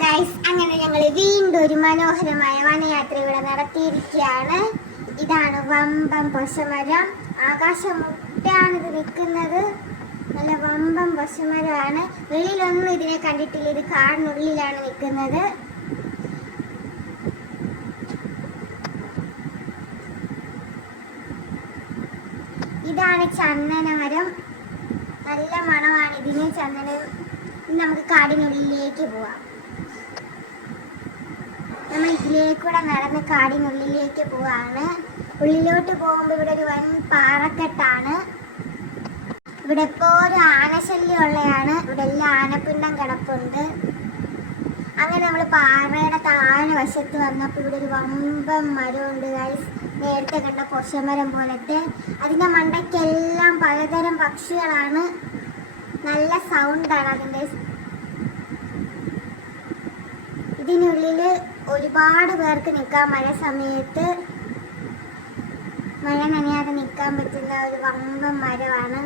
Guys, അങ്ങനെ ഞങ്ങൾ വീണ്ടും ഒരു മനോഹരമായ വനയാത്ര ഇവിടെ നടത്തിയിരിക്കുകയാണ്. ഇതാണ് വമ്പം പൊശമരം. ആകാശം മുട്ടാണ് ഇത് നിൽക്കുന്നത്. നല്ല വമ്പം പൊശമരമാണ്. വെളിയിലൊന്നും ഇതിനെ കണ്ടിട്ടില്ല. ഇത് കാടിനുള്ളിലാണ് നിൽക്കുന്നത്. ഇതാണ് ചന്ദനമരം. നല്ല മണമാണ് ഇതിന്. ചന്ദനം. നമുക്ക് കാടിനുള്ളിലേക്ക് പോവാം. നമ്മൾ ഇതിലേക്കൂടെ നടന്ന് കാടിനുള്ളിലേക്ക് പോവാണ്. ഉള്ളിലോട്ട് പോകുമ്പോൾ ഇവിടെ ഒരു വൻ പാറക്കെട്ടാണ്. ഇവിടെ ഇപ്പോൾ ഒരു ആനശല്യം ഉള്ളതാണ്. ഇവിടെ എല്ലാം ആനപ്പിണ്ടം കിടപ്പുണ്ട്. അങ്ങനെ നമ്മൾ പാറയുടെ താഴെ വശത്ത് വന്നപ്പോൾ ഇവിടെ ഒരു വമ്പൻ മരമുണ്ട് ഗൈസ്. നേരത്തെ കണ്ട പൊശമരം പോലത്തെ. അതിൻ്റെ മണ്ടയ്ക്കെല്ലാം പലതരം പക്ഷികളാണ്. നല്ല സൗണ്ടാണ് അതിൻ്റെ. ഇതിനുള്ളിൽ ഒരുപാട് പേർക്ക് നിൽക്കാം. മഴ സമയത്ത് മഴ നനയാതെ നിൽക്കാൻ പറ്റുന്ന ഒരു വമ്പൻ മരമാണ്.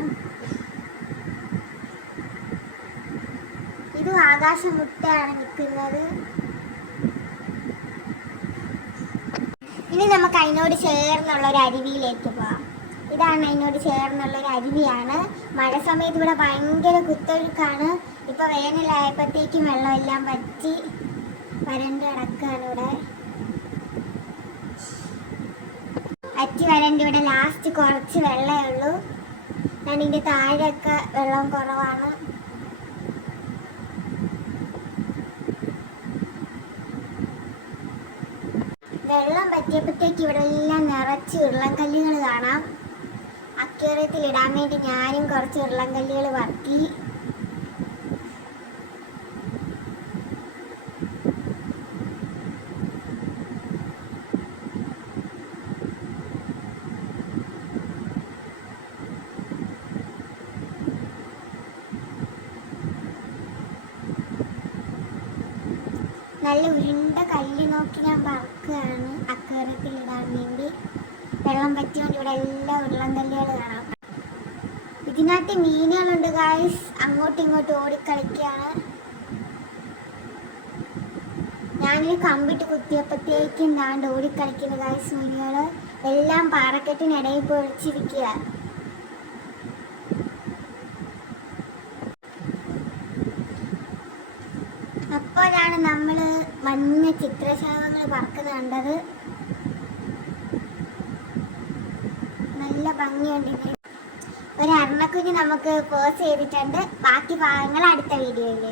ഇത് ആകാശം മുട്ടയാണ് നിൽക്കുന്നത്. ഇനി നമുക്ക് അതിനോട് ചേർന്നുള്ള ഒരു അരുവിയിലേക്ക് പോവാം. ഇതാണ് അതിനോട് ചേർന്നുള്ള ഒരു അരുവിയാണ്. മഴ സമയത്ത് ഇവിടെ ഭയങ്കര കുത്തൊഴുക്കാണ്. ഇപ്പൊ വേനലായപ്പോഴത്തേക്കും വെള്ളമെല്ലാം പറ്റി വരണ്ട് കിടക്കാണ്. ഇവിടെ അറ്റി വരണ്ട്. ഇവിടെ ലാസ്റ്റ് കുറച്ച് വെള്ളമേ ഉള്ളൂ. ഇതിന്റെ താഴെയൊക്കെ വെള്ളം കുറവാണ്. വെള്ളം പറ്റിയപ്പോഴത്തേക്ക് ഇവിടെ എല്ലാം നിറച്ച് ഉരുളൻകല്ലുകൾ കാണാം. അക്വേറിയത്തിൽ ഇടാൻ വേണ്ടി ഞാനും കുറച്ച് ഉരുളൻകല്ലുകൾ വറുത്തി. നല്ല ഉരുണ്ട കല്ല് നോക്കി ഞാൻ വറുക്കുകയാണ് അക്വേറിയത്തിൽ ഇടാൻ വേണ്ടി. വെള്ളം പറ്റിയോണ്ട് ഇവിടെ എല്ലാം ഉരുളൻകല്ലുകൾ കാണാം. ഇതിനകത്ത് മീനുകളുണ്ട് ഗായ്സ്. അങ്ങോട്ടും ഇങ്ങോട്ടും ഓടിക്കളിക്കുകയാണ്. ഞാനൊരു കമ്പിട്ട് കുത്തിയപ്പോഴത്തേക്കും ദാണ്ട് ഓടിക്കളിക്കുന്നു ഗായ്സ് മീനുകൾ. എല്ലാം പാറക്കെട്ടിനിടയിൽ പൊളിച്ചിരിക്കുക. അപ്പോഴാണ് നമ്മൾ മഞ്ഞ ചിത്രശലഭങ്ങൾ പറക്കുന്നത് കണ്ടത്. നല്ല ഭംഗിയുണ്ട്. ഒരു അരണക്കുഞ്ഞ് നമുക്ക് പോസ് ചെയ്തിട്ടുണ്ട്. ബാക്കി ഭാഗങ്ങൾ അടുത്ത വീഡിയോയിൽ.